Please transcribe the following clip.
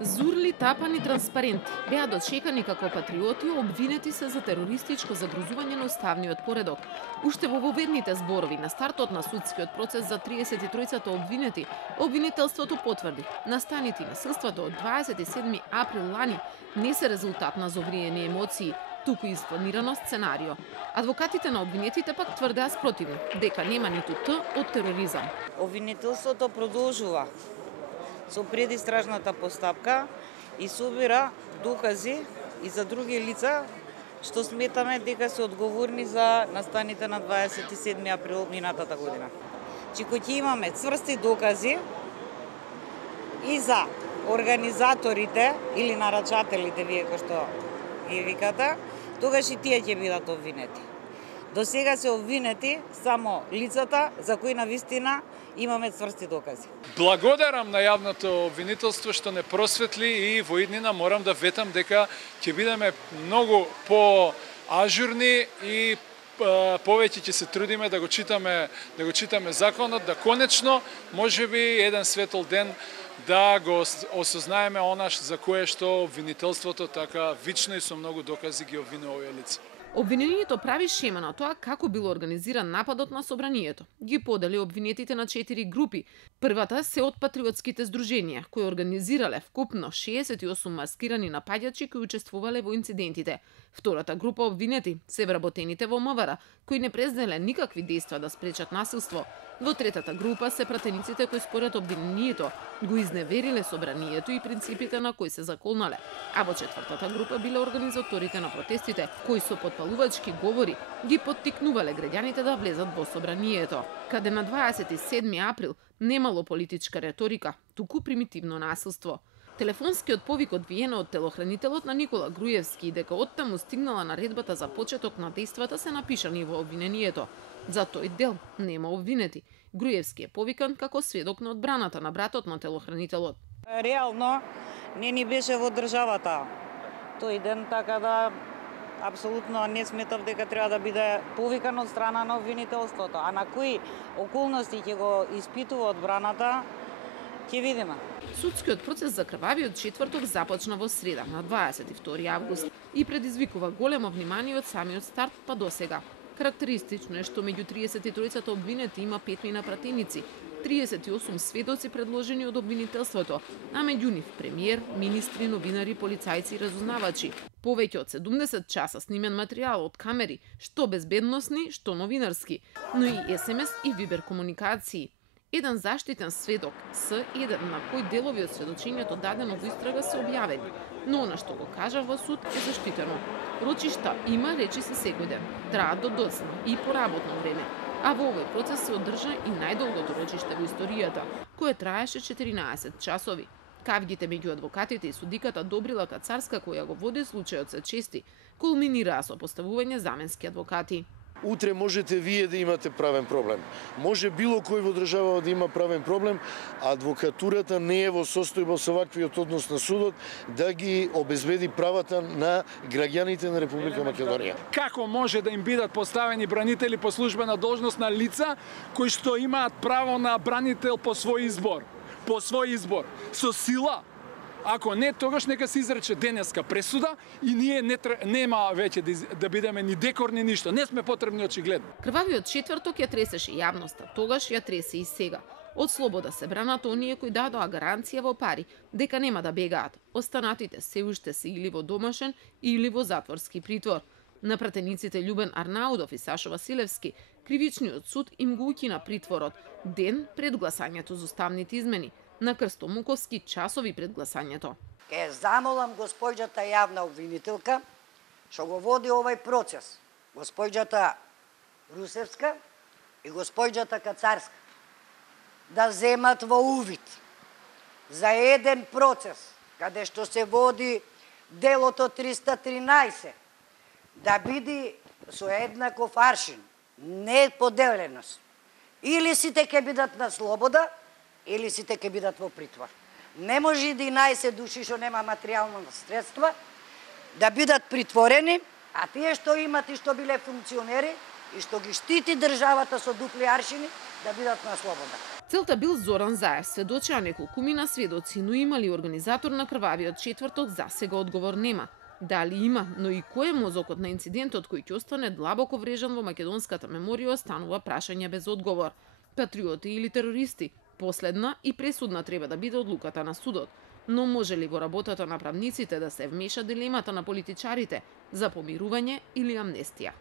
Зурли, тапани транспаренти беа дочекани како патриоти, обвинети се за терористичко загрозување на уставниот поредок. Уште во воведните зборови на стартот на судскиот процес за 33-цата обвинети, обвинителството потврди настаните насилството од 27 април лани не се резултат на зовриени емоции, туку испланирано сценарио. Адвокатите на обвинетите пак тврдеа спротивно, дека нема ниту Т од тероризам. Обвинителството продолжува со предистражната постапка и собира докази и за други лица што сметаме дека се одговорни за настаните на 27 април минатата година. Кој ќе имаме цврсти докази и за организаторите или нарачателите, вие кој што ги викате, тогаш и тие ќе бидат обвинети. До сега се обвинети само лицата за кои навистина имаме цврсти докази. Благодарам на јавното обвинителство што не просветли и во иднина морам да ветам дека ќе бидеме многу по-ажурни и повеќе ќе се трудиме да го читаме законот, да конечно можеби еден светол ден да го осознаеме онаш за кое што обвинителството така вично и со многу докази ги обвинува овие лица. Обвинението прави шема на тоа како бил организиран нападот на собранието. Ги подели обвинетите на 4 групи. Првата се од патриотските здруженија, кои организирале вкупно 68 маскирани напаѓачи кои учествувале во инцидентите. Втората група обвинети се вработените во МВР, кои не презделе никакви дејства да спречат насилство. Во третата група се пратениците кои според обвинението го изневериле собранието и принципите на кои се заколнале. А во четвртата група биле организаторите на протестите, кои со подпалувачки говори ги поттикнувале граѓаните да влезат во собранието. Каде на 27 април немало политичка реторика, туку примитивно насилство. Телефонскиот повик одвиен од телохранителот на Никола Груевски дека оттаму стигнала наредбата за почеток на дејствата се напишани во обвинението. За тој дел нема обвинети. Груевски е повикан како сведок на одбраната на братот на телохранителот. Реално не ни беше во државата тој ден, така да апсолутно не сметав дека треба да биде повикан од страна на обвинителството. А на кои околности ќе го испитува одбраната, ќе видиме. Судскиот процес за крвавиот четврток започна во среда, на 22 август, и предизвикува големо внимание од самиот старт па до сега. Карактеристично е што меѓу 33-цата обвинети има 5 напратеници, 38 сведоци предложени од обвинителството, а меѓу нив премиер, министри, новинари, полицајци и разузнавачи. Повеќе од 70 часа снимен материјал од камери, што безбедносни, што новинарски, но и СМС и Вибер комуникации. Еден заштитен сведок, С1, на кој делови од сведочењето дадено во истрага се објавени, но она што го кажа во суд е заштитено. Рочишта има, речи се секој ден, траат до доцна и по работно време, а во овој процес се одржа и најдолгото рочиште во историјата, кое траеше 14 часови. Кавгите меѓу адвокатите и судиката Добрила Кацарска, која го води случајот, се чести, кулминираа со поставување заменски адвокати. Утре можете вие да имате правен проблем. Може било кој во држава да има правен проблем, а адвокатурата не е во состојба со ваквиот однос на судот да ги обезбеди правата на граѓаните на Република Македонија. Како може да им бидат поставени бранители по службена должност на лица кои што имаат право на бранител по свој избор? По свој избор. Со сила? Ако не, тогаш нека се изрече денеска пресуда и ние нема веќе да бидеме ни декорни ништо. Не сме потребни очигледно. Крвавиот четврток ја тресеше јавноста, тогаш ја тресе и сега. Од слобода се бранат оние кои дадоа гаранција во пари дека нема да бегаат. Останатите се уште се или во домашен или во затворски притвор. На пратениците Љубен Арнаудов и Сашо Василевски кривичниот суд им го укина притворот ден пред гласањето за уставните измени. На Крсто Муковски часови пред гласањето. Ке замолам госпоѓата јавна обвинителка што го води овај процес, госпоѓата Русевска и госпоѓата Кацарска, да земат во увид за еден процес каде што се води делото 313, да биде со еднаков аршин, не поделеност. Или сите ќе бидат на слобода, или сите ќе бидат во притвор. Не може 11 души што нема материјално средства да бидат притворени, а тие што имат и што биле функционери и што ги штити државата со дупли аршини да бидат на слобода. Целта бил Зоран Заев, сведочеа неколкумина сведоци, но има ли организатор на крвавиот четврток за сега одговор нема. Дали има, но и кој е мозокот на инцидентот кој ќе остане длабоко врежан во македонската меморија останува прашање без одговор. Патриоти или терористи? Последна и пресудна треба да биде одлуката на судот. Но може ли во работата на правниците да се вмеша дилемата на политичарите за помирување или амнестија?